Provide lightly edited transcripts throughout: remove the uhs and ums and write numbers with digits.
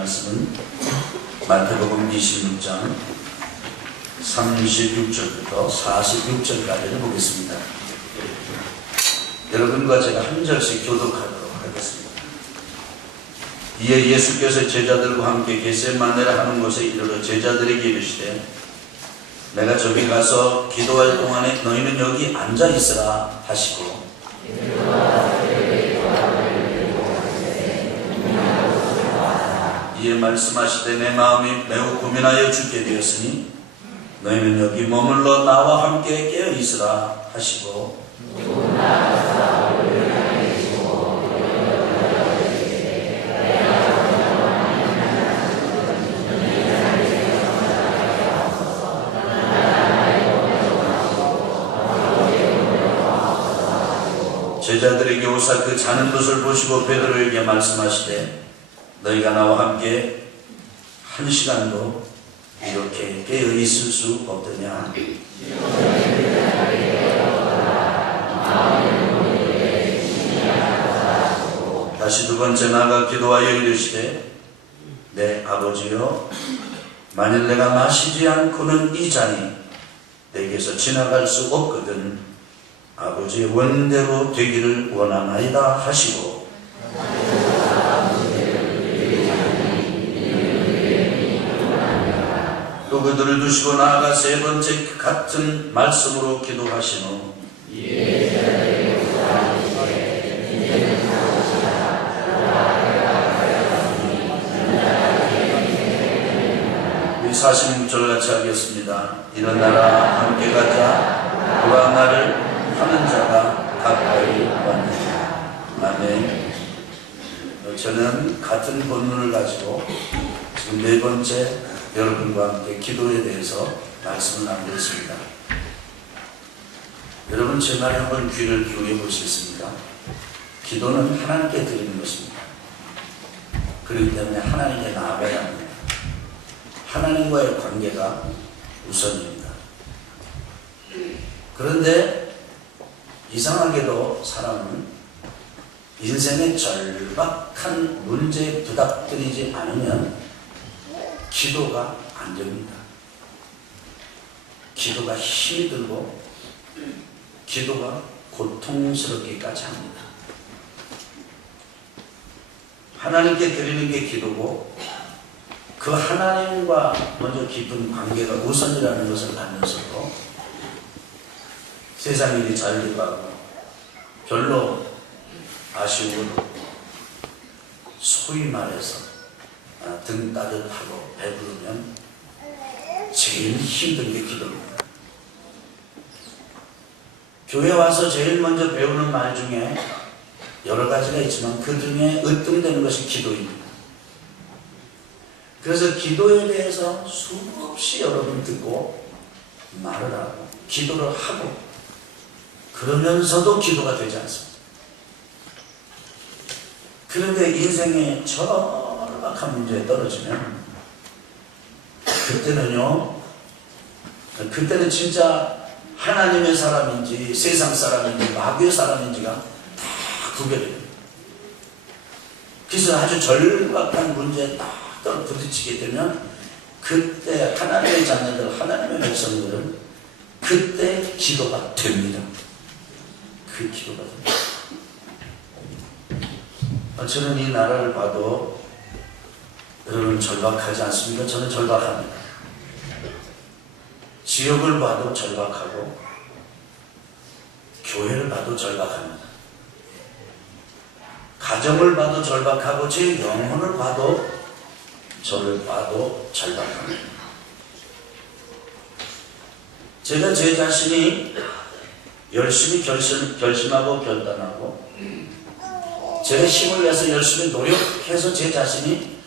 말씀은 마태복음 26장 36절부터 46절까지를 보겠습니다. 여러분과 제가 한 절씩 교독하도록 하겠습니다. 이에 예수께서 제자들과 함께 겟세마네라 하는 곳에 이르러 제자들에게 이르시되 내가 저기 가서 기도할 동안에 너희는 여기 앉아 있으라 하시고 이에 말씀하시되 내 마음이 매우 고민하여 죽게 되었으니 너희는 여기 머물러 나와 함께 깨어 있으라 하시고 제자들에게 오사 그 자는 것을 보시고 베드로에게 말씀하시되 너희가 나와 함께 한 시간도 이렇게 깨어 있을 수 없더냐. 다시 두 번째 나가 기도하여 이르시되 내 아버지여 만일 내가 마시지 않고는 이 잔이 내게서 지나갈 수 없거든 아버지의 원대로 되기를 원하나이다 하시고 또 그들을 두시고 나아가 세 번째 같은 말씀으로 기도하신 후 46절 같이 하겠습니다. 일어나라 함께 가자 그와 나를 하는 자가 가까이 왔느니라. 아멘. 저는 같은 본문을 가지고 지금 네 번째 여러분과 함께 기도에 대해서 말씀을 나누고 있습니다. 여러분 제 말에 한번 귀를 기울여 보시겠습니까? 기도는 하나님께 드리는 것입니다. 그렇기 때문에 하나님께 나아가야 합니다. 하나님과의 관계가 우선입니다. 그런데 이상하게도 사람은 인생의 절박한 문제에 부닥들이지 않으면 기도가 안 됩니다. 기도가 힘이 들고 기도가 고통스럽기까지 합니다. 하나님께 드리는 게 기도고 그 하나님과 먼저 깊은 관계가 우선이라는 것을 알면서도 세상 일이 잘 돼가고 별로 아쉬운 소위 말해서 등 따뜻하고 배부르면 제일 힘든 게 기도입니다. 교회 와서 제일 먼저 배우는 말 중에 여러 가지가 있지만 그 중에 으뜸되는 것이 기도입니다. 그래서 기도에 대해서 수없이 여러분 듣고 말을 하고 기도를 하고 그러면서도 기도가 되지 않습니다. 그런데 인생의 절박한 문제에 떨어지면 그때는 진짜 하나님의 사람인지 세상 사람인지 마귀의 사람인지가 다 구별이 됩니다. 그래서 아주 절박한 문제에 딱 부딪히게 되면 그때 하나님의 자녀들, 하나님의 백성들은 그때 기도가 됩니다. 그 기도가 됩니다. 저는 이 나라를 봐도 여러분 절박하지 않습니까? 저는 절박합니다. 지역을 봐도 절박하고 교회를 봐도 절박합니다. 가정을 봐도 절박하고 제 영혼을 봐도 저를 봐도 절박합니다. 제가 제 자신이 열심히 결심하고 결단하고 제가 힘을 내서 열심히 노력해서 제 자신이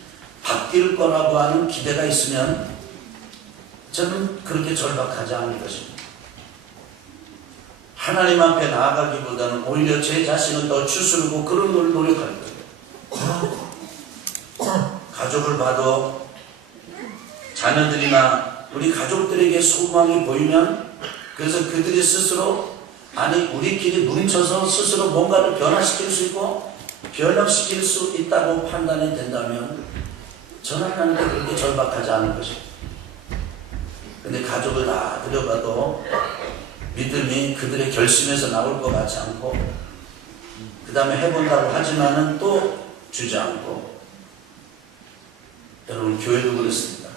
바뀔 거라고 하는 기대가 있으면 저는 그렇게 절박하지 않을 것입니다. 하나님 앞에 나아가기보다는 오히려 제 자신을 더 추스르고 그런 걸 노력할 거예요. 가족을 봐도 자녀들이나 우리 가족들에게 소망이 보이면 그래서 그들이 스스로 아니 우리끼리 뭉쳐서 스스로 뭔가를 변화시킬 수 있고 변혁시킬 수 있다고 판단이 된다면 저는 하나님께 그렇게 절박하지 않은 것입니다. 근데 가족을 다 들여봐도 믿음이 그들의 결심에서 나올 것 같지 않고, 그 다음에 해본다고 하지만은 또 주지 않고. 여러분, 교회도 그렇습니다.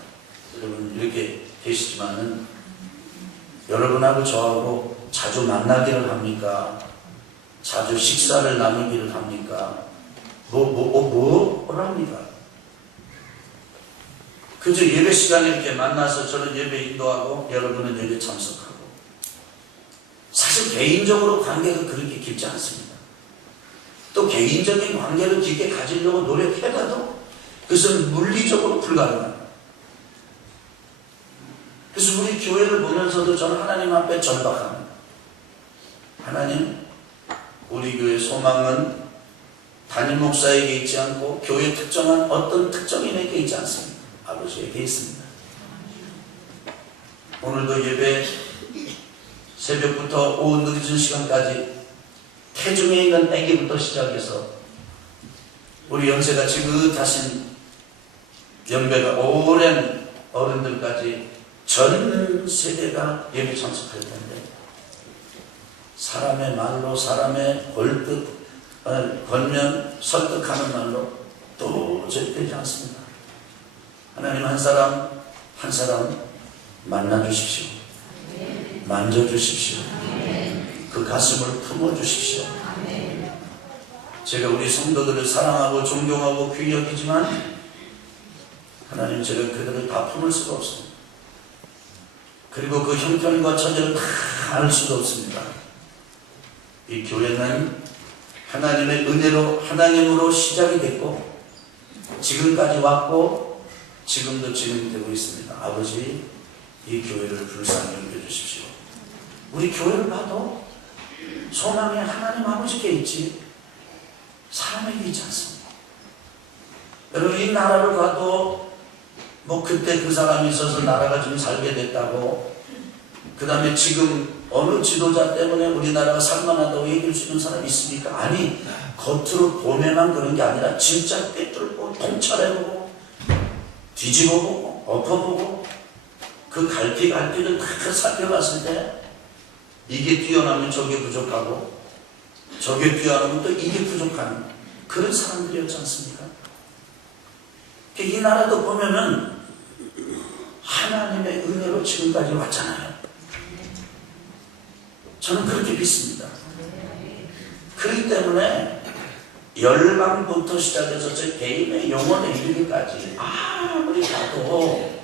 여러분 이렇게 계시지만은 여러분하고 저하고 자주 만나기를 합니까? 자주 식사를 나누기를 합니까? 뭐랍니까? 그저 예배 시간에 이렇게 만나서 저는 예배 인도하고 여러분은 예배 참석하고. 사실 개인적으로 관계가 그렇게 깊지 않습니다. 또 개인적인 관계를 깊게 가지려고 노력해봐도 그것은 물리적으로 불가능합니다. 그래서 우리 교회를 보면서도 저는 하나님 앞에 절박합니다. 하나님, 우리 교회 소망은 담임 목사에게 있지 않고 교회 특정한 어떤 특정인에게 있지 않습니다. 아버지에게 있습니다. 오늘도 예배 새벽부터 오후 늦은 시간까지 태중에 있는 아기부터 시작해서 우리 연세가 지긋하신 연배가 오랜 어른들까지 전 세대가 예배 참석할 텐데, 사람의 말로, 사람의 권면, 설득하는 말로 도저히 되지 않습니다. 하나님 한 사람 한 사람 만나주십시오. 만져주십시오. 그 가슴을 품어주십시오. 제가 우리 성도들을 사랑하고 존경하고 귀히 여기지만 하나님, 제가 그들을 다 품을 수가 없습니다. 그리고 그 형편과 처지를 다 알 수도 없습니다. 이 교회는 하나님의 은혜로, 하나님으로 시작이 됐고 지금까지 왔고 지금도 진행되고 있습니다. 아버지, 이 교회를 불쌍히 여겨주십시오. 우리 교회를 봐도 소망이 하나님 아버지께 있지 사람에게 있지 않습니다. 여러분, 이 나라를 봐도 뭐 그때 그 사람이 있어서 나라가 좀 살게 됐다고, 그 다음에 지금 어느 지도자 때문에 우리나라가 살만하다고 얘기할 수 있는 사람이 있습니까? 아니, 겉으로 보면만 그런 게 아니라 진짜 꿰뚫고 통찰해보고 뒤집어보고 엎어보고 그 갈피를 다 살펴봤을 때 이게 뛰어나면 저게 부족하고 저게 뛰어나면 또 이게 부족한 그런 사람들이었지 않습니까? 이 나라도 보면은 하나님의 은혜로 지금까지 왔잖아요. 저는 그렇게 믿습니다. 그렇기 때문에 열방부터 시작해서 제 개인의 영혼에 이르기까지 아무리 봐도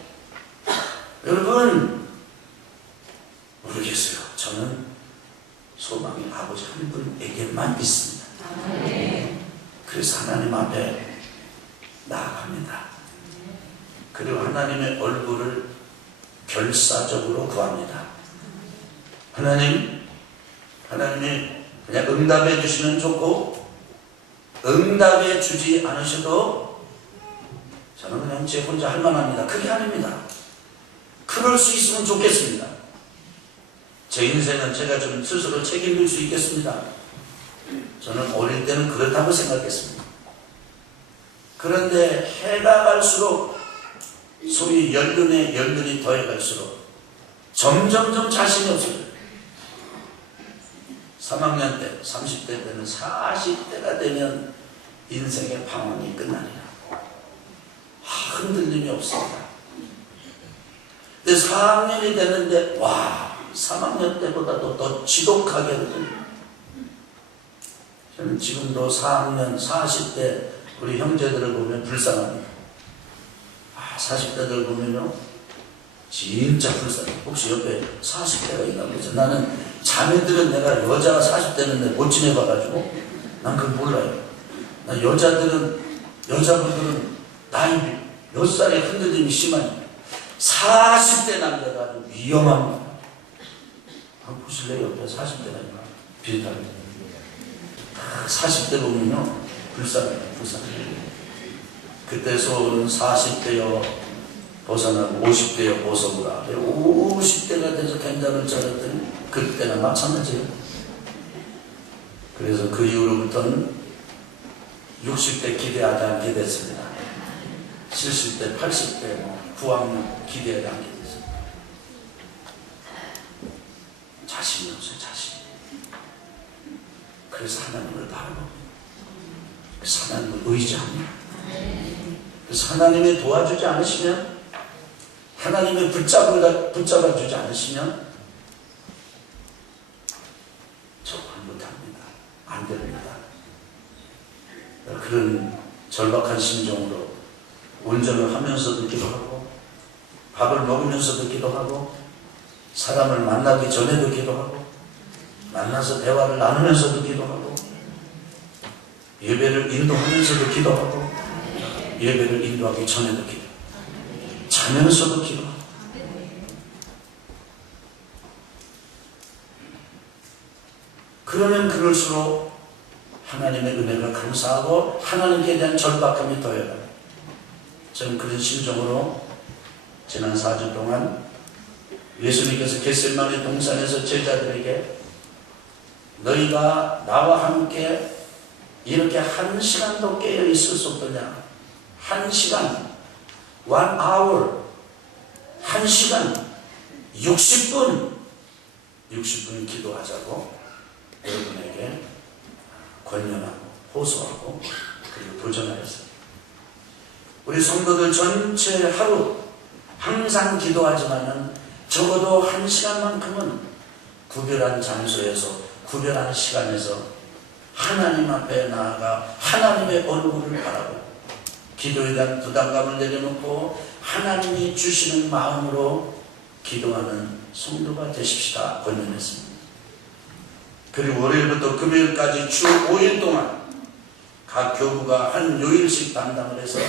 여러분 모르겠어요. 저는 소망이 아버지 한 분에게만 있습니다. 그래서 하나님 앞에 나아갑니다. 그리고 하나님의 얼굴을 결사적으로 구합니다. 하나님이 그냥 응답해 주시면 좋고 응답해 주지 않으셔도 저는 그냥 제 혼자 할 만합니다. 그게 아닙니다. 그럴 수 있으면 좋겠습니다. 제 인생은 제가 좀 스스로 책임질 수 있겠습니다. 저는 어릴 때는 그렇다고 생각했습니다. 그런데 해가 갈수록 소위 연륜이 더해갈수록 점점점 자신이 없어져요. 3학년 때, 30대 때는 40대가 되면 인생의 방황이 끝나리라. 흔들림이 없습니다. 근데 4학년이 됐는데 3학년 때보다도 더 지독하게 흔들립니다. 저는 지금도 4학년, 40대 우리 형제들을 보면 불쌍합니다. 40대들 보면요 진짜 불쌍해요. 혹시 옆에 40대가 있나 보죠. 나는 자매들은 내가 여자가 40대는 못 지내봐가지고 난 그걸 몰라요. 나 여자분들은 나이 몇 살에 흔들림이 심하니까 40대 남자가 아주 위험합니다. 한번 보실래요? 옆에 40대가 있나? 비슷합니다. 40대 보면요 불쌍해요. 그때 소원은 40대여 벗어나고 50대여 벗어보라. 50대가 돼서 괜찮을 줄 알았더니 그때나 마찬가지예요. 그래서 그 이후로부터는 60대 기대하지 않게 됐습니다. 70대, 80대 부학력 기대에 담게 되죠. 자신이 없어요, 자신. 그래서 하나님을 바라보고, 그래서 하나님을 의지합니다. 그래서 하나님이 도와주지 않으시면, 하나님이 붙잡아주지 않으시면 정말 못합니다. 안 됩니다. 그런 절박한 심정으로 운전을 하면서도 기도하고, 밥을 먹으면서도 기도하고, 사람을 만나기 전에도 기도하고, 만나서 대화를 나누면서도 기도하고, 예배를 인도하면서도 기도하고, 예배를 인도하기 전에도 기도, 자면서도 기도하고. 그러면 그럴수록 하나님의 은혜가 감사하고 하나님께 대한 절박함이 더해요. 저는 그런 심정으로 지난 4주 동안 예수님께서 겟세마네 동산에서 제자들에게 너희가 나와 함께 이렇게 1시간도 깨어 있을 수 없느냐, 1시간, 1hour, 1시간, 60분 기도하자고 여러분에게 권면하고 호소하고 그리고 도전하였습니다. 우리 성도들 전체 하루 항상 기도하지만은 적어도 1시간만큼은 구별한 장소에서 구별한 시간에서 하나님 앞에 나아가 하나님의 얼굴을 바라보고 기도에 대한 부담감을 내려놓고 하나님이 주시는 마음으로 기도하는 성도가 되십시다 권면했습니다. 그리고 월요일부터 금요일까지 주 5일 동안 각 교부가 한 요일씩 담당을 해서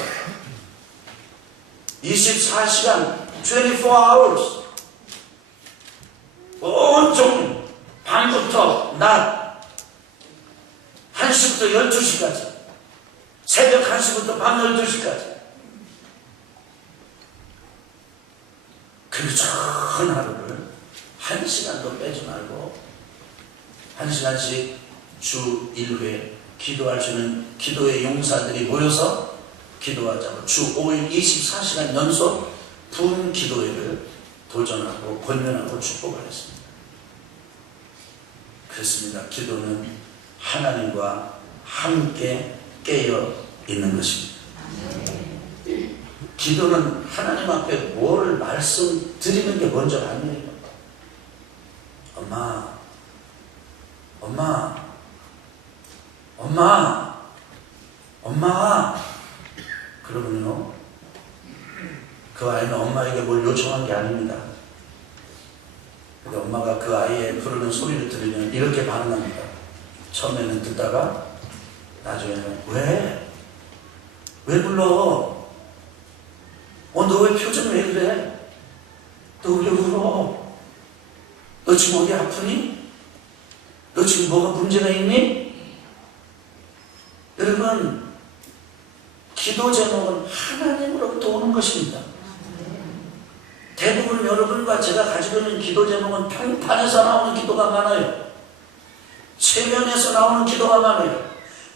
24시간 24hours 온종일 밤부터 낮 1시부터 12시까지 새벽 1시부터 밤 12시까지 그 전 하루를 1시간도 빼지 말고 1시간씩 주 1회 기도할 수 있는 기도의 용사들이 모여서 기도하자고 주 5일 24시간 연속 분 기도회를 도전하고 권면하고 축복하였습니다. 그렇습니다. 기도는 하나님과 함께 깨어 있는 것입니다. 기도는 하나님 앞에 뭘 말씀드리는 게 먼저 아니에요. 엄마 그러면요 그 아이는 엄마에게 뭘 요청한 게 아닙니다. 근데 엄마가 그 아이의 부르는 소리를 들으면 이렇게 반응합니다. 처음에는 듣다가 나중에는 왜 불러? 너 왜 표정이 왜 그래? 너 왜 울어? 너 지금 어디 아프니? 너 지금 뭐가 문제가 있니? 여러분, 기도 제목은 하나님으로부터 오는 것입니다. 대부분 여러분과 제가 가지고 있는 기도 제목은 평판에서 나오는 기도가 많아요. 체면에서 나오는 기도가 많아요.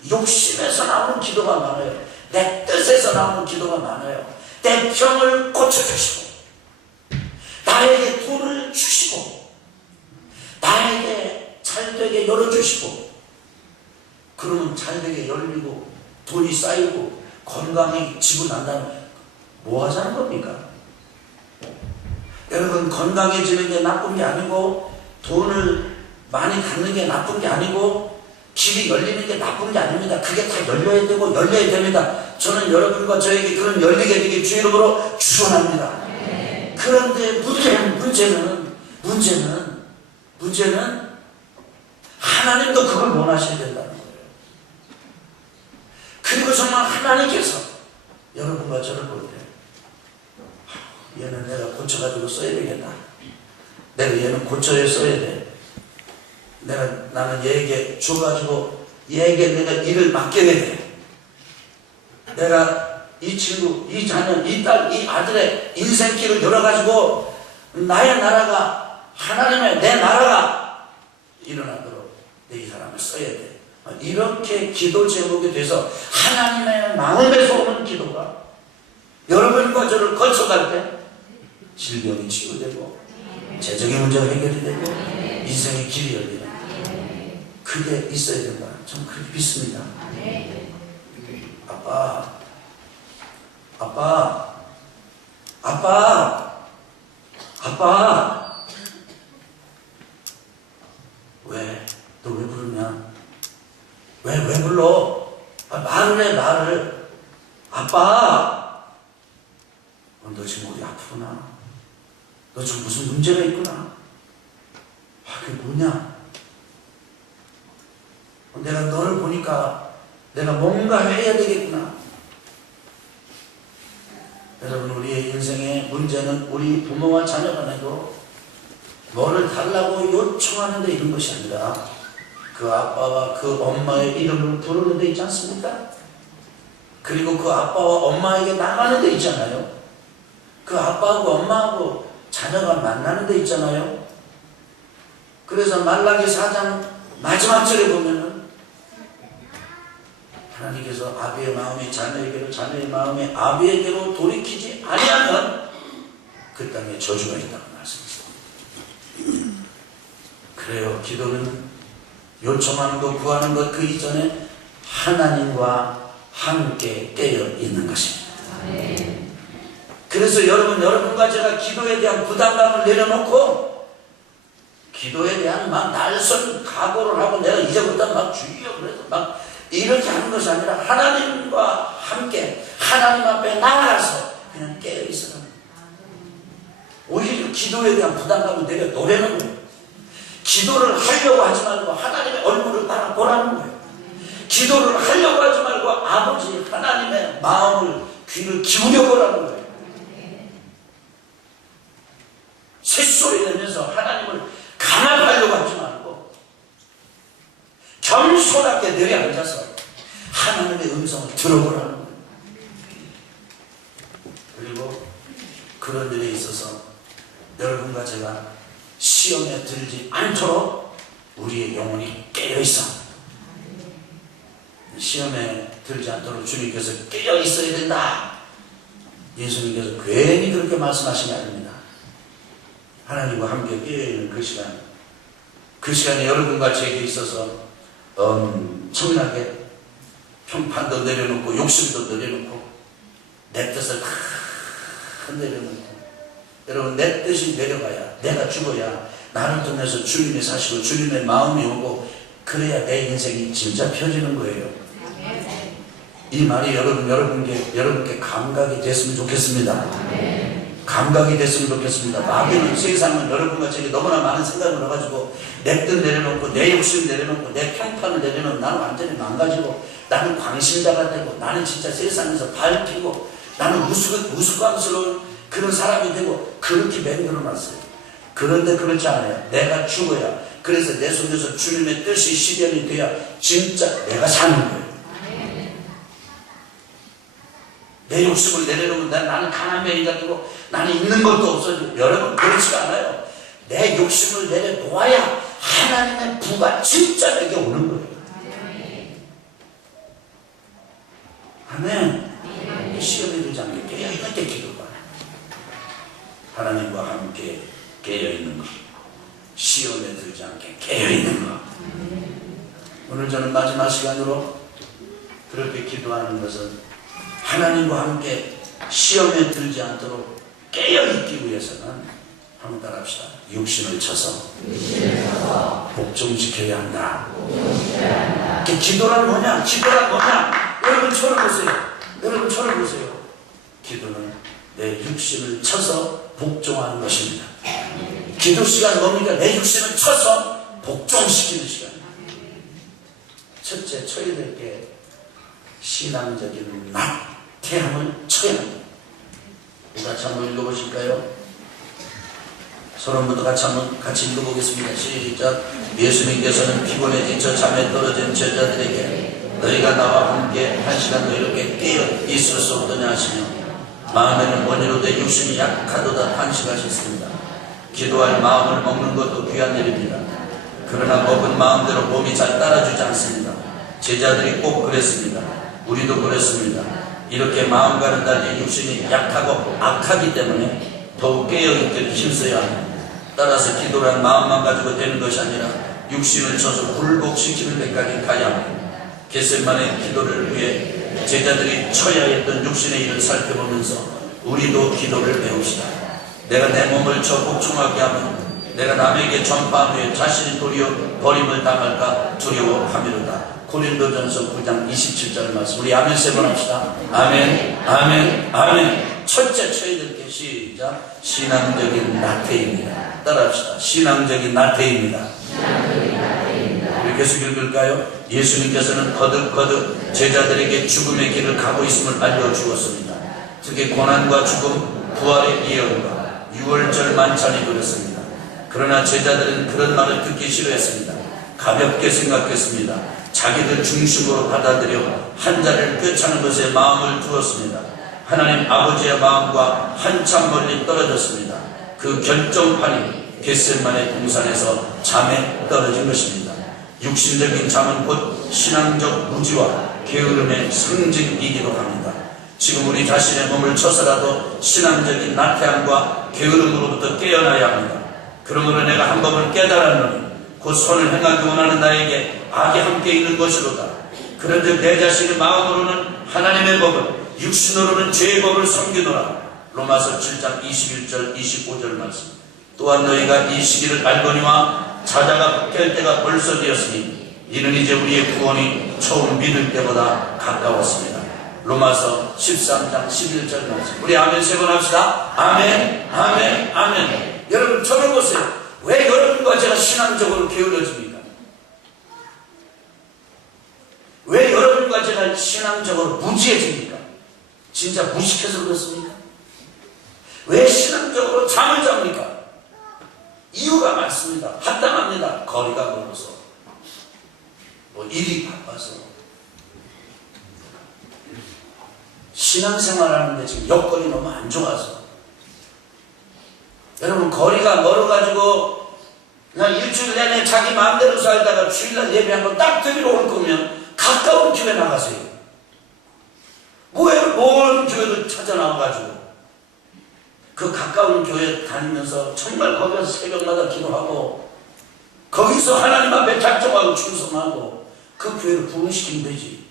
욕심에서 나오는 기도가 많아요. 내 뜻에서 나오는 기도가 많아요. 내 병을 고쳐주시고 나에게 돈을 주시고 나에게 잘되게 열어주시고 그러면 잘되게 열리고 돈이 쌓이고 건강이 지고 난다면 뭐 하자는 겁니까? 여러분, 건강해지는 게 나쁜 게 아니고 돈을 많이 갖는 게 나쁜 게 아니고 길이 열리는 게 나쁜 게 아닙니다. 그게 다 열려야 되고 열려야 됩니다. 저는 여러분과 저에게 그런 열리게 되기 주 이름으로 축원합니다. 그런데 문제는 하나님도 그걸 원하셔야 된다는 거예요. 그리고 정말 하나님께서 여러분과 저를 볼 때 얘는 내가 고쳐가지고 써야 되겠다. 내가 얘는 고쳐야 써야 돼. 나는 얘에게 줘가지고 얘에게 내가 일을 맡겨야 돼. 내가 이 친구, 이 자녀, 이 딸, 이 아들의 인생길을 열어가지고 나의 나라가 하나님의 내 나라가 일어나도록 내 이 사람을 써야 돼. 이렇게 기도 제목이 돼서 하나님의 마음에서 오는 기도가 여러분과 저를 거쳐갈 때 질병이 치유되고 재정의 문제가 해결이 되고 인생의 길이 열리는 그게 있어야 된다. 저는 그렇게 믿습니다. 아빠 왜? 너 왜 부르냐? 왜 불러? 말을 해, 말을. 아빠! 너 지금 어디 아프구나? 너 지금 무슨 문제가 있구나? 그게 뭐냐? 내가 너를 보니까 내가 뭔가 해야 되겠구나. 여러분, 우리의 인생의 문제는 우리 부모와 자녀가 내도 뭐를 달라고 요청하는 데 있는 것이 아니라 그 아빠와 그 엄마의 이름을 부르는 데 있지 않습니까? 그리고 그 아빠와 엄마에게 나가는 데 있잖아요. 그 아빠하고 엄마하고 자녀가 만나는 데 있잖아요. 그래서 말라기 4장 마지막 절에 보면은 하나님께서 아비의 마음이 자녀에게로 자녀의 마음이 아비에게로 돌이키지 아니하면 그 땅에 저주가 있다고 말씀하셨습니다. 그래요. 기도는 요청하는 것, 구하는 것 그 이전에 하나님과 함께 깨어 있는 것입니다. 그래서 여러분과 제가 기도에 대한 부담감을 내려놓고 기도에 대한 막 날선 각오를 하고 내가 이제부터 막 주의하고 그래서 막 이렇게 하는 것이 아니라 하나님과 함께 하나님 앞에 나아가서 그냥 깨어 있어라. 오히려 기도에 대한 부담감을 내려놓으라는 거예요. 기도를 하려고 하지 말고 하나님의 얼굴을 바라보라는 거예요. 기도를 하려고 하지 말고 아버지 하나님의 마음을 귀를 기울여 보라는 거예요. 새소리 내면서 하나님을 강압하려고 하지 말고 겸손하게 내려앉아서 하나님의 음성을 들어보라는 거예요. 그리고 그런 일에 있어서 여러분과 제가 시험에 들지 않도록 우리의 영혼이 깨어있어. 시험에 들지 않도록 주님께서 깨어있어야 된다. 예수님께서 괜히 그렇게 말씀하신 게 아닙니다. 하나님과 함께 깨어있는 그 시간에 여러분과 제게 있어서 엄청나게 평판도 내려놓고 욕심도 내려놓고 내 뜻을 다 내려놓고 여러분, 내 뜻이 내려가야 내가 죽어야 나를 통해서 주님이 사시고 주님의 마음이 오고 그래야 내 인생이 진짜 펴지는 거예요. 이 말이 여러분께 감각이 됐으면 좋겠습니다. 감각이 됐으면 좋겠습니다. 마귀는 세상은 여러분과 제게 너무나 많은 생각을 해가지고 내 뜻 내려놓고 내 욕심 내려놓고 내 평판을 내려놓고 나는 완전히 망가지고 나는 광신자가 되고 나는 진짜 세상에서 밟히고 나는 우스꽝스러운 그런 사람이 되고 그렇게 만들어놨어요. 그런데 그렇지 않아요. 내가 죽어야 그래서 내 속에서 주님의 뜻이 실현이 돼야 진짜 내가 사는 거예요. 내 욕심을 내려놓으면 나는 가난한 인간이고 나는 있는 것도 없어지고 여러분 그렇지가 않아요. 내 욕심을 내려놓아야 하나님의 부가 진짜 내게 오는 거예요. 아멘. 시험에 들지 않게 깨어있는 게 기도가 하나님과 함께 깨어있는 것, 시험에 들지 않게 깨어있는 것. 오늘 저는 마지막 시간으로 그렇게 기도하는 것은 하나님과 함께 시험에 들지 않도록 깨어있기 위해서는 한번 따라합시다. 육신을 쳐서 복종시켜야 한다. 기도란 뭐냐? 기도란 뭐냐? 여러분 저를 보세요. 기도는 내 육신을 쳐서 복종하는 것입니다. 기도 시간 뭡니까? 내 육신을 쳐서 복종시키는 시간입니다. 첫째 쳐야 될 게 신앙적인 나태함을 쳐야 합니다. 같이 한번 읽어보실까요? 서론부터 같이 읽어보겠습니다. 시작. 예수님께서는 피곤해 지쳐 잠에 떨어진 제자들에게 너희가 나와 함께 한 시간 더 이렇게 깨어 있을 수 없더냐 하시며 마음에는 원이로되 육신이 약하도다 탄식하셨습니다. 기도할 마음을 먹는 것도 귀한 일입니다. 그러나 먹은 마음대로 몸이 잘 따라주지 않습니다. 제자들이 꼭 그랬습니다. 우리도 그랬습니다. 이렇게 마음과는 달리 육신이 약하고 악하기 때문에 더욱 깨어있기를 힘써야 합니다. 따라서 기도란 마음만 가지고 되는 것이 아니라 육신을 쳐서 굴복시키는 데까지 가야 합니다. 겟세마네 기도를 위해 제자들이 쳐야 했던 육신의 일을 살펴보면서 우리도 기도를 배웁시다. 내가 내 몸을 쳐 복종하게 하면 내가 남에게 전파한 후에 자신이 도리어 버림을 당할까 두려워함이로다. 고린도전서 9장 27절 말씀. 우리 아멘 세 번 합시다. 아멘, 아멘, 아멘. 첫째 쳐야 될 게 시작. 신앙적인 나태입니다. 따라합시다. 신앙적인 나태입니다. 우리 계속 읽을까요? 예수님께서는 거듭거듭 제자들에게 죽음의 길을 가고 있음을 알려주었습니다. 특히 고난과 죽음, 부활의 예언과 6월절 만찬이 그랬습니다. 그러나 제자들은 그런 말을 듣기 싫어했습니다. 가볍게 생각했습니다. 자기들 중심으로 받아들여 한 자리를 꿰차는 것에 마음을 두었습니다. 하나님 아버지의 마음과 한참 멀리 떨어졌습니다. 그 결정판이 겟세마네 동산에서 잠에 떨어진 것입니다. 육신적인 잠은 곧 신앙적 무지와 게으름의 상징이기도 합니다. 지금 우리 자신의 몸을 쳐서라도 신앙적인 나태함과 게으름으로부터 깨어나야 합니다. 그러므로 내가 한 법을 깨달았노니 곧 선을 행하기 원하는 나에게 악이 함께 있는 것이로다. 그런즉 내 자신의 마음으로는 하나님의 법을, 육신으로는 죄의 법을 섬기노라. 로마서 7장 21절 25절 말씀. 또한 너희가 이 시기를 알거니와 자자가 박해할 때가 벌써 되었으니 이는 이제 우리의 구원이 처음 믿을 때보다 가까웠습니다. 로마서 13장 11절 말씀. 우리 아멘 세 번 합시다. 아멘, 아멘, 아멘. 여러분 저를 보세요. 왜 여러분과 제가 신앙적으로 게을러집니까? 왜 여러분과 제가 신앙적으로 무지해집니까? 진짜 무식해서 그렇습니까? 왜 신앙적으로 잠을 잡니까? 이유가 많습니다. 합당합니다. 거리가 멀어서, 일이 바빠서, 신앙생활하는데 지금 여건이 너무 안 좋아서. 여러분 거리가 멀어가지고 그냥 일주일 내내 자기 마음대로 살다가 주일날 예배 한번 딱 드리러 올 거면 가까운 교회 나가세요. 뭐예요? 먼 교회를 찾아 나와가지고 그 가까운 교회 다니면서 정말 거기서 새벽마다 기도하고 거기서 하나님 앞에 작정하고 충성하고 그 교회를 부흥시키면 되지.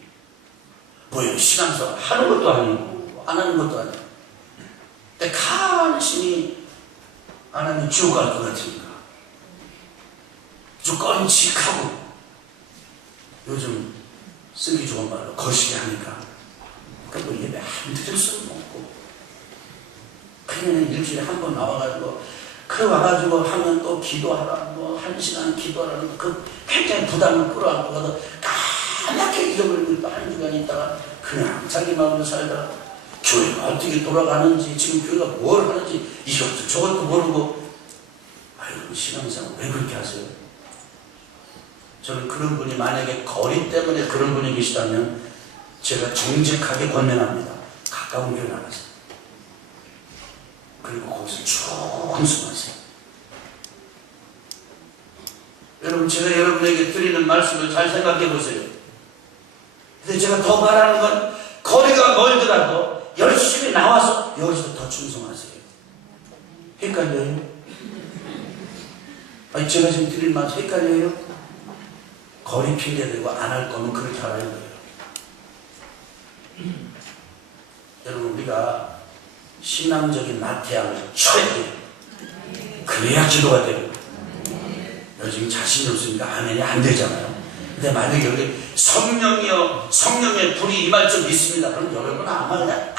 뭐예요? 신앙생활 하는 것도 아니고 안 하는 것도 아니고. 근데 간신히 하나님 지옥 갈 것 같으니까 좀 껌칙하고 요즘 쓰기 좋은 말로 거시기 하니까 그리고 예배 안 드릴 수는 없고 그냥 일주일에 한 번 나와가지고 그 와가지고 하면 또 기도하라 뭐 1시간 기도하라는 그 굉장히 부담을 끌어안고 가서 까맣게 잊어버리고 또 한 주간 있다가 그냥 자기 마음으로 살다가 교회가 어떻게 돌아가는지 지금 교회가 뭘 하는지 이것도 저것도 모르고 아이고 신앙생활 왜 그렇게 하세요? 저는 그런 분이 만약에 거리 때문에 그런 분이 계시다면 제가 정직하게 권면합니다. 가까운 교회 나가세요. 그리고 거기서 쭉 함송하세요. 여러분 제가 여러분에게 드리는 말씀을 잘 생각해 보세요. 근데 제가 더 바라는 건 거리가 멀더라도 열심히 나와서 여기서 더 충성하세요. 헷갈려요? 아니 제가 지금 드릴 말 헷갈려요? 거리 핑계대고 안 할 거면 그렇게 하라는 거예요. 여러분 우리가 신앙적인 나태함을 쳐야 돼요. 그래야 기도가 돼요. 요즘 자신이 없으니까 아멘이 안 되잖아요. 근데 만약에 여기 성령의 불이 임할 줄 믿습니다. 그럼 여러분 아마 그냥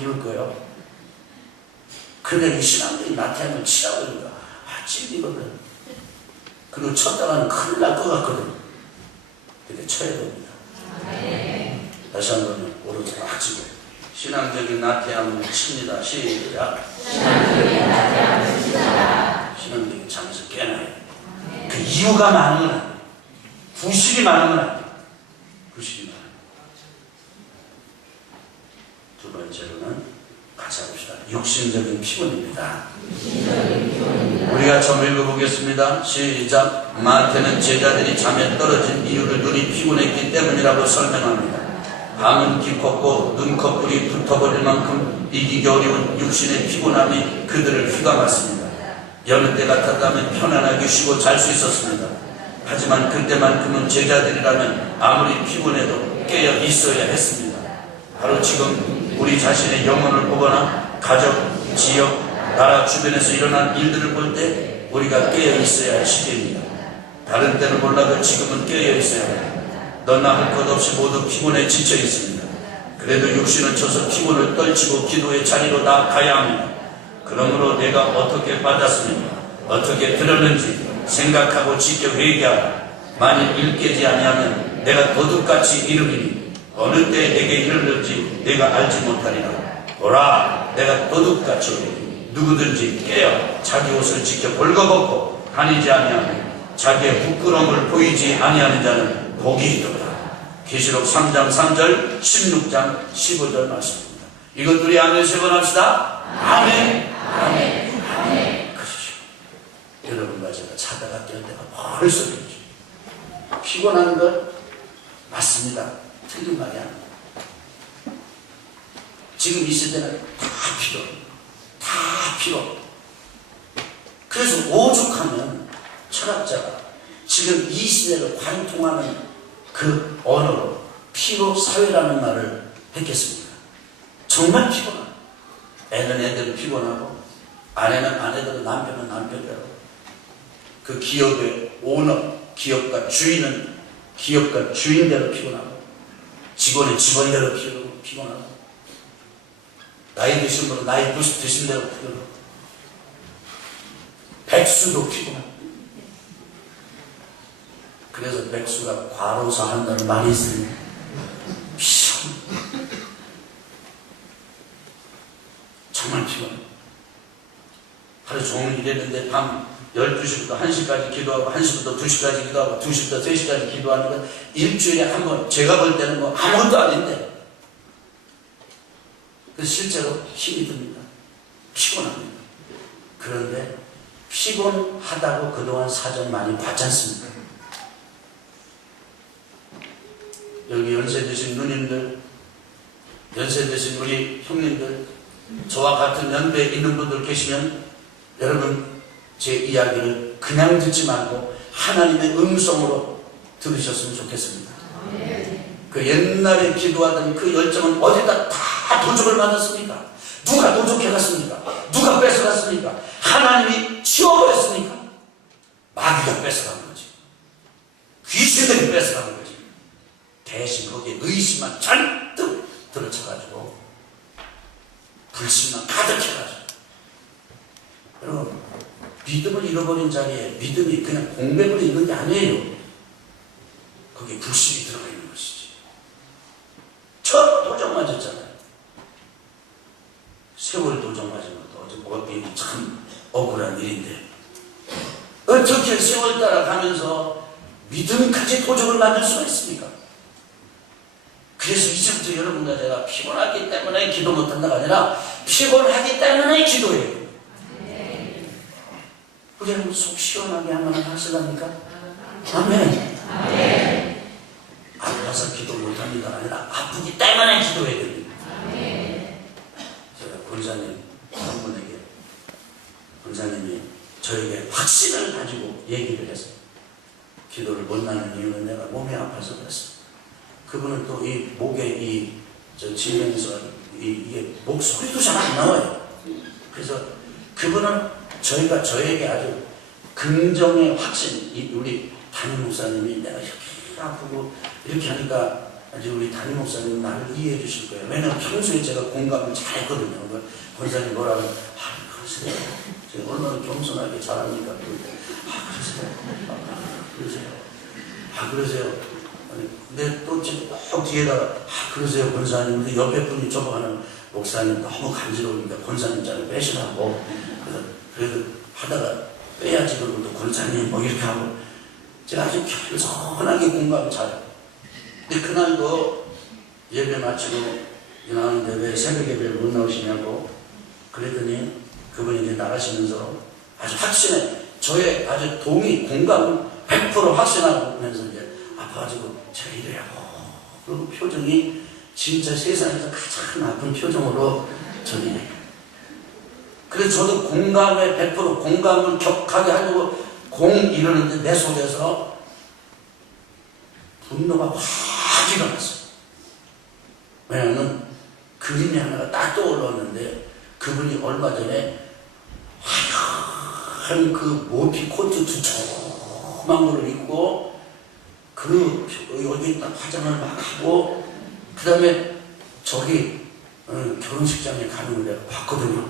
이럴 거예요. 그러니까 이 신앙적인 나태함을 치라고 그러니까 찔리거든. 그리고 쳤다가는 큰일 날 것 같거든. 근데 쳐야 됩니다. 다시 한번 오른손 아치고 신앙적인 나태함을 칩니다. 시작. 신앙적인 나태함을 칩니다. 신앙적인 잠에서 깨나요. 그 이유가 많은 건 아니에요. 부실이 많은 건 아니에요. 부실이 많아요. 두 번째로는 같이 해봅시다. 육신적인 피곤입니다. 우리가 좀 읽어보겠습니다. 시작. 마태는 제자들이 잠에 떨어진 이유를 눈이 피곤했기 때문이라고 설명합니다. 밤은 깊었고 눈꺼풀이 붙어버릴 만큼 이기기 어려운 육신의 피곤함이 그들을 휘감았습니다. 여느 때 같았다면 편안하게 쉬고 잘 수 있었습니다. 하지만 그때만큼은 제자들이라면 아무리 피곤해도 깨어 있어야 했습니다. 바로 지금 우리 자신의 영혼을 보거나 가족, 지역, 나라 주변에서 일어난 일들을 볼 때 우리가 깨어 있어야 할 시기입니다. 다른 때는 몰라도 지금은 깨어 있어야 합니다. 너나 할 것 없이 모두 피곤에 지쳐 있습니다. 그래도 육신은 져서 피곤을 떨치고 기도의 자리로 나가야 합니다. 그러므로 내가 어떻게 받았습니까? 어떻게 들었는지 생각하고 지켜 회개하라. 만일 일깨지 아니하면 내가 도둑같이 이르리니 어느 때 내게 이르는지 내가 알지 못하리라. 보라, 내가 도둑같이 오리니 누구든지 깨어 자기 옷을 지켜 벌거벗고 다니지 아니하면 자기의 부끄러움을 보이지 아니하는 자는 복이 있도다. 계시록 3장 3절 16장 15절 말씀입니다. 이것 우리 아멘 세 번 합시다. 아멘. 아멘. 아멘. 그러시죠. 여러분과 제가 자다가 깰 때가 벌써 되죠. 피곤한 것 맞습니다. 틀린 말이 아닙니다. 지금 이 시대는 다 필요. 그래서 오죽하면 철학자가 지금 이 시대를 관통하는 그 언어로 피로 사회라는 말을 했겠습니까? 정말 피곤하고 애는 애대로 피곤하고 아내는 아내대로 남편은 남편대로 그 기업의 오너, 기업가 주인은 기업가 주인대로 피곤하고 직원은 직원대로 피곤하고 나이 드신 분은 나이 드신 대로 피곤하고 백수도 피곤하고 그래서 백수가 과로사 한다는 말이 있습니다. 정말 피곤해. 하루 종일 일했는데 밤 12시부터 1시까지 기도하고 1시부터 2시까지 기도하고 2시부터 3시까지 기도하는 건 일주일에 한 번, 제가 볼 때는 뭐 아무것도 아닌데 그래서 실제로 힘이 듭니다. 피곤합니다. 그런데 피곤하다고 그동안 사정 많이 받지 않습니까? 여기 연세 드신 누님들, 연세 드신 우리 형님들, 저와 같은 연배에 있는 분들 계시면 여러분 제 이야기를 그냥 듣지 말고 하나님의 음성으로 들으셨으면 좋겠습니다. 그 옛날에 기도하던 그 열정은 어디다 다 도적을 맞았습니까? 누가 도적해갔습니까? 누가 뺏어갔습니까? 하나님이 치워버렸습니까? 마귀가 뺏어간 거지. 귀신들이 뺏어간 거지. 대신 거기에 의심만 잔뜩 들어쳐가지고 불신만 가득해가지고 여러분 믿음을 잃어버린 자리에 믿음이 그냥 공백으로 있는 게 아니에요. 거기에 불신이 들어가 있는 것이지. 처음 도적 맞았잖아요. 세월 도적 맞은 것도 참 억울한 일인데 어떻게 세월 따라가면서 믿음까지 도적을 맞을 수가 있습니까? 그래서 이제부터 여러분과 제가 피곤하기 때문에 기도 못한다가 아니라 피곤하기 때문에 기도해요. 우리 여러분 속 시원하게 한번 하시랍니까? 아멘. 아파서 기도 못합니다가 아니라 아프기 때문에 기도해야 됩니다. 제가 권사님 한 분에게 권사님이 저에게 확신을 가지고 얘기를 했어요. 기도를 못 나는 이유는 내가 몸이 아파서 그랬어. 그분은 또 이 목에 지면서 이게 목소리도 잘 안 나와요. 그래서 그분은 저에게 아주 긍정의 확신, 우리 담임 목사님이 내가 이렇게 아프고 이렇게 하니까 아주 우리 담임 목사님은 나를 이해해 주실 거예요. 왜냐면 평소에 제가 공감을 잘 했거든요. 권사님 뭐라고 그러세요. 제가 얼마나 겸손하게 잘합니까? 그러세요. 근데 또 꼭 뒤에다가 그러세요 권사님. 근데 옆에 분이 저보고는 목사님 너무 간지러우니까 권사님 자를 빼시라고. 그래도 하다가 빼야지 그러고 또 권사님 뭐 이렇게 하고 제가 아주 겸손하게 공감을 잘해요. 근데 그날도 예배 마치고 나오는데 왜 새벽 예배를 못 나오시냐고 그랬더니 그분이 이제 나가시면서 아주 확신해 저의 아주 동의 공감을 100% 확신하면서 이제 아파가지고 제가 이래요. 그리고 표정이 진짜 세상에서 가장 나쁜 표정으로 저기. 그래서 저도 공감에 100% 공감을 격하게 하려고 이러는데 내 속에서 분노가 확 일어났어요. 왜냐하면 그림이 하나가 딱 떠올랐는데 그분이 얼마 전에 하얀 그 모피 코트 두툼한 거를 입고 여기 딱 화장을 막 하고 그 다음에 저기 결혼식장에 가는 걸 내가 봤거든요.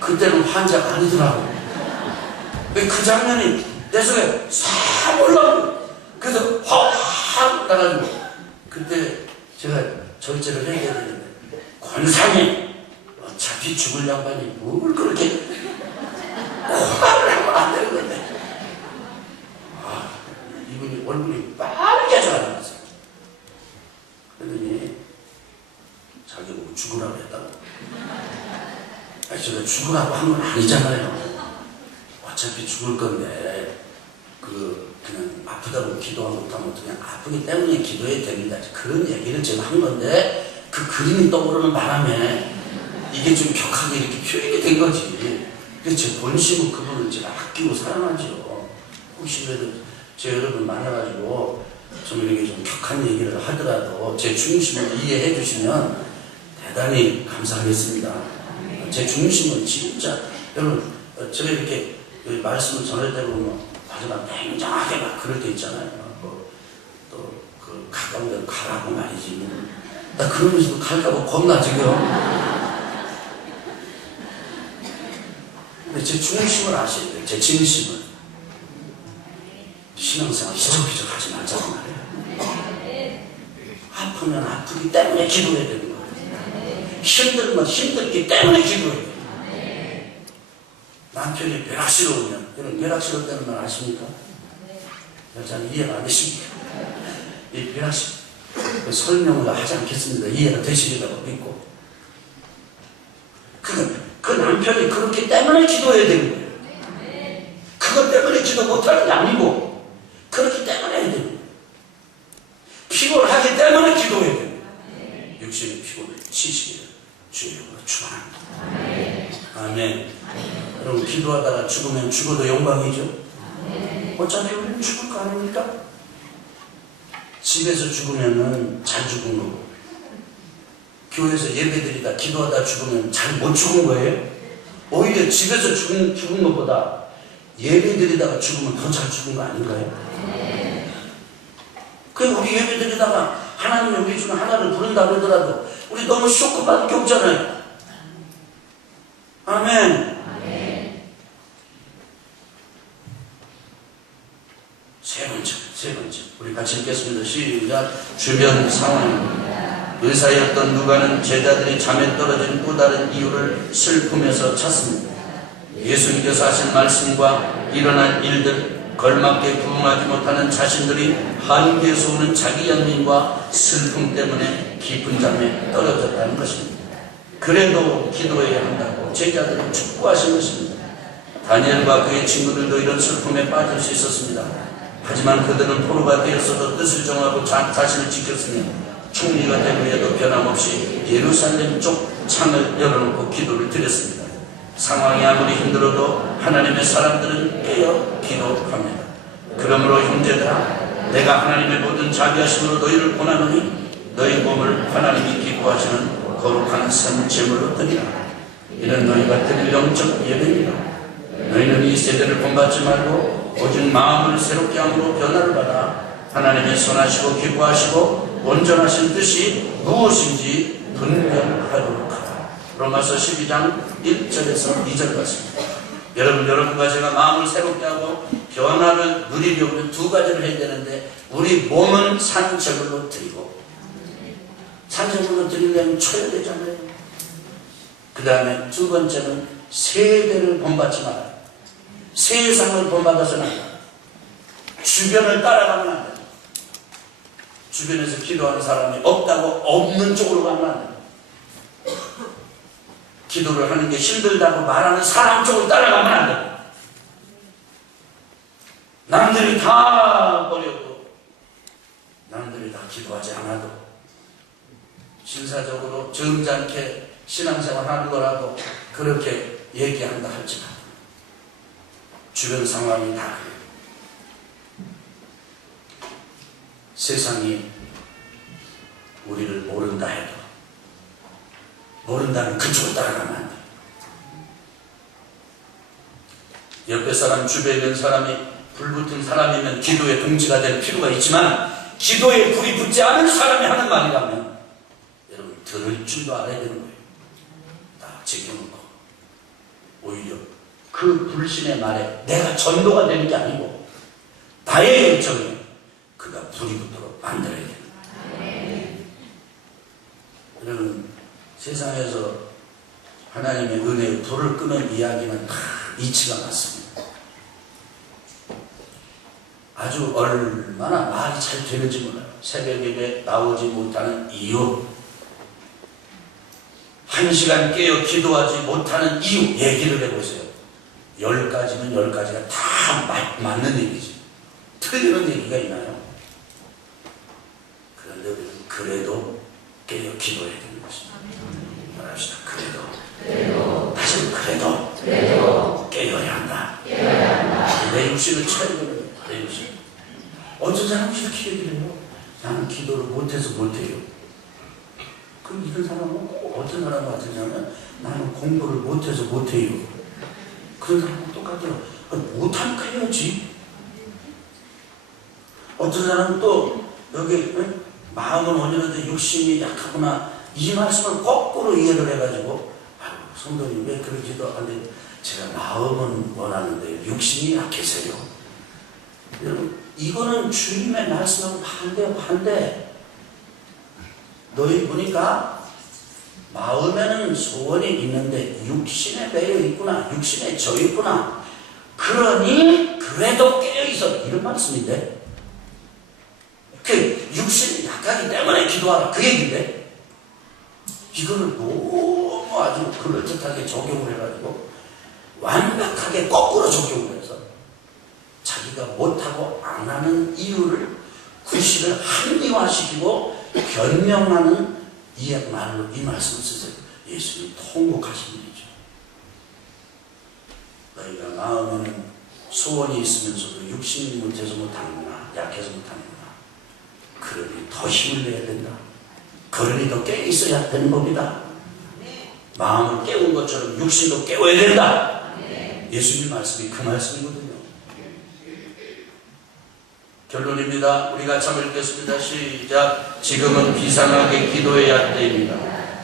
그때는 환자가 아니더라고. 그 장면이 내 속에 싹 올라오고 그래서 확 나가지고 그때 제가 절제를 해야 되는데 권사님 어차피 죽을 양반이 뭘 그렇게 화를 하면 안 되는 건데 이분이 얼굴이 빠르게 좋아졌어요. 그러더니 자기 보고 죽으라고 했다고. 제가 죽으라고 한 건 아니잖아요. 어차피 죽을 건데 그냥 아프다고 기도하고 못하면 그냥 아프기 때문에 기도해야 됩니다. 그런 얘기를 제가 한 건데 그 그림이 떠오르는 바람에 이게 좀 격하게 이렇게 표현이 된 거지. 그래서 제 본심은 그분을 제가 아끼고 사랑하죠. 혹시라도 제 여러분 만나가지고 좀 이렇게 좀 격한 얘기를 하더라도 제 중심을 이해해 주시면 대단히 감사하겠습니다. 제 중심은 진짜 여러분 제가 이렇게 말씀을 전할 때 보면 마지막 굉장하게 막 그럴 때 있잖아요. 또 그 가까운 데로 가라고 말이지. 나 그러면서도 갈까봐 겁나 지금. 근데 제 중심을 아셔야 돼요. 제 진심을. 신앙생활 희적희적 하지 말자고 말이에요. 아프면 아프기 때문에 기도해야 되는 거예요. 힘들면 힘들기 때문에 기도해야 돼요. 남편이 벼락스러우면, 여러분 벼락스럽다는 말 아십니까? 여자는 이해가 안 되십니까? 이 설명을 하지 않겠습니다. 이해가 되시리라고 믿고. 그 남편이 그렇기 때문에 기도해야 되는 거예요. 그것 때문에 기도 못하는 게 아니고, 그렇기 때문에 해야 되는 거예요. 피곤하기 때문에 기도해야 돼요. 육신의 피곤을 70일 주님으로 축원합니다. 아멘. 여러분 기도하다가 죽으면 죽어도 영광이죠. 어차피 우리는 죽을 거 아닙니까? 집에서 죽으면 잘 죽은 거고 교회에서 예배드리다 기도하다 죽으면 잘 못 죽은 거예요. 오히려 집에서 죽은 것보다 예배드리다가 죽으면 더 잘 죽은 거 아닌가요? 그럼 우리 예배드리다가 하나님이 우리 중에 하나를 부른다고 하더라도 우리 너무 쇼크받을 게 없잖아요. 아멘. 세 번째 우리 같이 읽겠습니다. 시작. 주변 상황입니다. 의사였던 누가는 제자들이 잠에 떨어진 또 다른 이유를 슬픔에서 찾습니다. 예수님께서 하신 말씀과 일어난 일들, 걸맞게 부응하지 못하는 자신들이 한계에서 오는 자기 연민과 슬픔 때문에 깊은 잠에 떨어졌다는 것입니다. 그래도 기도해야 한다고 제자들은 촉구하신 것입니다. 다니엘과 그의 친구들도 이런 슬픔에 빠질 수 있었습니다. 하지만 그들은 포로가 되었어도 뜻을 정하고 자신을 지켰으며 총리가 된 후에도 변함없이 예루살렘 쪽 창을 열어놓고 기도를 드렸습니다. 상황이 아무리 힘들어도 하나님의 사람들은 깨어 기도합니다. 그러므로 형제들아, 내가 하나님의 모든 자비하심으로 너희를 권하노니 너희 몸을 하나님이 기뻐하시는 거룩한 산 제물로 드리라. 이는 너희가 드릴 영적 예배니라. 너희는 이 세대를 본받지 말고 오직 마음을 새롭게 함으로 변화를 받아 하나님의 선하시고 기뻐하시고 온전하신 뜻이 무엇인지 분별하도록 하라. 로마서 12장 1절에서 2절 같습니다. 여러분과 제가 마음을 새롭게 하고 변화를 누리려면 두 가지를 해야 되는데 우리 몸은 산제물로 드리고 산제물로 드리려면 쳐야 되잖아요. 그 다음에 두 번째는 세대를 본받지 마라. 세상을 본받아서는 안 돼. 주변을 따라가면 안 돼. 주변에서 기도하는 사람이 없다고 없는 쪽으로 가면 안 돼. 기도를 하는 게 힘들다고 말하는 사람 쪽으로 따라가면 안 돼. 남들이 다 버려도 남들이 성도들이 다 기도하지 않아도 신사적으로 점잖게 신앙생활 하는 거라고 그렇게 얘기한다 할지라도 주변 상황이 다 그래요. 세상이 우리를 모른다 해도 모른다면 그쪽을 따라가면 안 돼. 옆에 사람, 주변에 있는 사람이 불붙은 사람이면 기도에 동지가 될 필요가 있지만 기도에 불이 붙지 않은 사람이 하는 말이라면 여러분 들을 줄도 알아야 되는 거예요. 다 제껴놓고 오히려 그 불신의 말에 내가 전도가 되는 게 아니고 나의 열정에 그가 불이 붙도록 만들어야 되는 거예요. 여러분 세상에서 하나님의 은혜의 불을 끄는 이야기는 다 이치가 맞습니다. 아주 얼마나 말이 잘 되는지 몰라요. 새벽 예배 나오지 못하는 이유, 1시간 깨어 기도하지 못하는 이유 얘기를 해보세요. 10가지면 10가지가 다 맞는 얘기지. 틀리는 얘기가 있나요? 그런데 우리는 그래도 깨어 기도해야 되는 것입니다. 말합시다. 그래도. 다시 그래도 깨어야 한다. 내 육신을 쳐야 되는 내 육신. 어떤 사람은 이렇게 얘기를 해요. 나는 기도를 못해서 못해요. 그럼 이런 사람은 꼭 어떤 사람 같으냐면 나는 공부를 못해서 못해요. 그런 사람은 똑같아요. 못하니까 해야지. 어떤 사람은 또 여기 마음은 온전한데 욕심이 약하구나. 이 말씀을 거꾸로 이해를 해가지고 성도님 왜 그러지도 않는데 제가 마음은 원하는데 욕심이 약해서요. 여러분 이거는 주님의 말씀하고 반대. 너희 보니까 마음에는 소원이 있는데 육신에 배어 있구나. 육신에 져 있구나. 그러니 그래도 깨어있어. 이런 말씀인데 그 육신이 약하기 때문에 기도하라 그 얘기인데 이거를 너무 아주 그럴듯하게 적용을 해가지고 완벽하게 거꾸로 적용을 해서 자기가 못하고 안 하는 이유를 구실을 합리화시키고 변명하는 이 말로 이 말씀을 쓰세요. 예수님이 통곡하신 일이죠. 너희가 마음에는 소원이 있으면서도 육신이 못해서 못하는구나. 약해서 못하는구나. 그러니 더 힘을 내야 된다. 그러니 더 깨어 있어야 되는 겁니다. 마음을 깨운 것처럼 육신도 깨워야 된다. 예수님 말씀이 그 말씀이거든요. 결론입니다. 우리 같이 한번 읽겠습니다. 시작. 지금은 비상하게 기도해야 할 때입니다.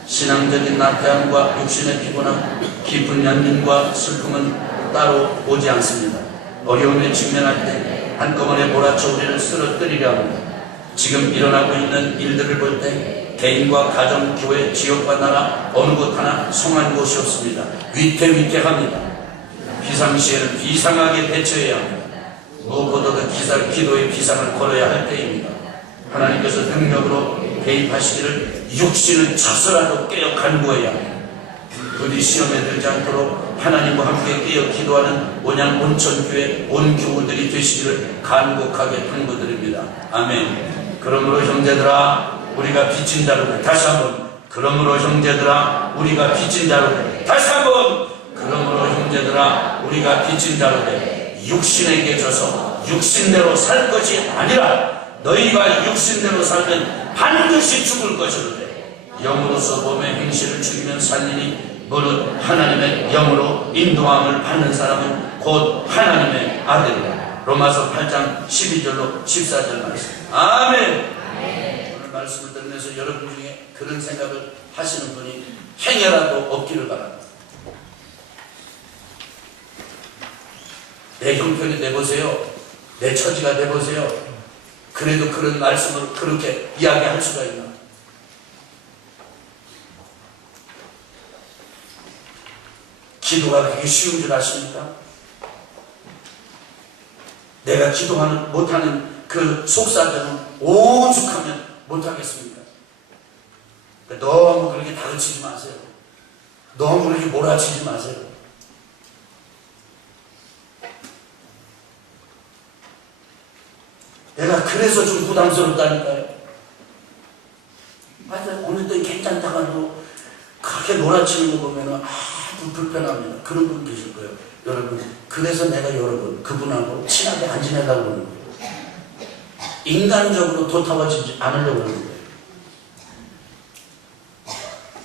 신앙적인 나태함과 육신의 피곤함, 깊은 연민과 슬픔은 따로 오지 않습니다. 어려움에 직면할 때 한꺼번에 몰아쳐 우리를 쓰러뜨리려 합니다. 지금 일어나고 있는 일들을 볼 때 개인과 가정, 교회, 지역과 나라 어느 곳 하나 성한 곳이 없습니다. 위태위태합니다. 비상시에는 비상하게 대처해야 합니다. 무엇보다도 기도의 비상을 걸어야 할 때입니다. 하나님께서 능력으로 개입하시기를 육신을 쳐서라도 깨어 간구해야 합니다. 부디 시험에 들지 않도록 하나님과 함께 깨어 기도하는 온양 온천교회 온 교우들이 되시기를 간곡하게 당부드립니다. 아멘. 그러므로 형제들아 우리가 빚진 자로 다시 한번 그러므로 형제들아 우리가 빚진 자로 다시 한번 그러므로 형제들아 우리가 빚진 자로 육신에게 져서 육신대로 살 것이 아니라 너희가 육신대로 살면 반드시 죽을 것이로되 영으로서 몸의 행실을 죽이면 살리니 무릇 하나님의 영으로 인도함을 받는 사람은 곧 하나님의 아들이라. 로마서 8장 12절로 14절 말씀. 아멘. 오늘 말씀을 들으면서 여러분 중에 그런 생각을 하시는 분이 행여라도 없기를 바랍니다. 내 형편이 돼보세요. 내 처지가 돼보세요. 그래도 그런 말씀을 그렇게 이야기할 수가 있나? 기도가 그렇게 쉬운 줄 아십니까? 내가 기도하는 못하는 그 속사정은 오죽하면 못하겠습니까? 너무 그렇게 다그치지 마세요. 너무 그렇게 몰아치지 마세요. 내가 그래서 좀 부담스럽다니까요. 바치는 거 보면 아주 불편합니다. 그런 분 계실 거예요. 여러분, 그래서 내가 여러분 그분하고 친하게 안 지내려고 그러는 거예요. 인간적으로 도타워지지 않으려고 그러는 거예요.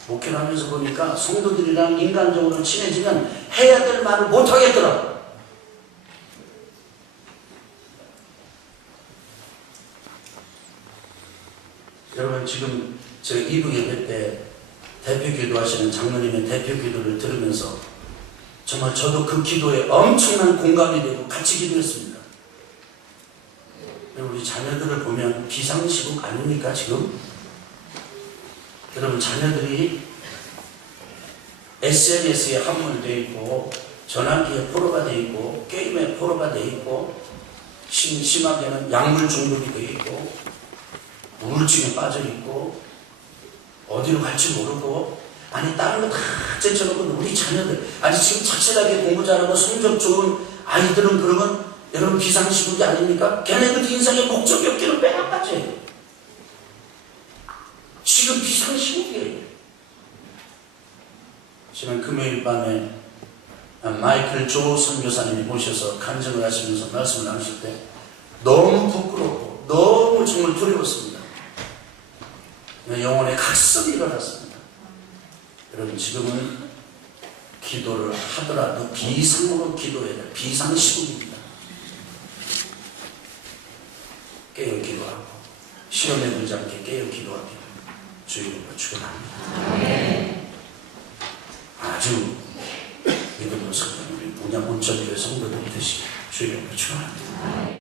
목회를 하면서 보니까 성도들이랑 인간적으로 친해지면 해야 될 말을 못 하겠더라고요. 여러분, 지금 제가 2부 예배 때 대표 기도하시는 장로님의 대표 기도를 들으면서 정말 저도 그 기도에 엄청난 공감이 되고 같이 기도했습니다. 우리 자녀들을 보면 비상시국 아닙니까 지금? 여러분, 자녀들이 SNS에 함몰되어 있고 전화기에 포로가 되어 있고 게임에 포로가 되어 있고 심하게는 약물 중독이 되어 있고 우울증에 빠져 있고 어디로 갈지 모르고, 아니 다른 거 다 제쳐놓고 우리 자녀들, 아니 지금 착실하게 공부 잘하고 성적 좋은 아이들은 그러면 여러분 비상시국이 아닙니까? 걔네들 인생의 목적이 없기는 왜 안 가지? 지금 비상시국이에요. 지난 금요일 밤에 마이클 조 선교사님이 모셔서 간증을 하시면서 말씀을 하실 때 너무 부끄럽고 너무 정말 두려웠습니다. 영혼의 각성이 일어났습니다. 여러분, 지금은 기도를 하더라도 비상으로 기도해야 돼요. 비상시국입니다. 깨어 기도하고 시험에 들지 않게 깨어 기도하기 주의로 축원합니다. 아주 믿음으로 성도들, 우리 문양 온천교회 성도들이 되시길 주의로 축원합니다.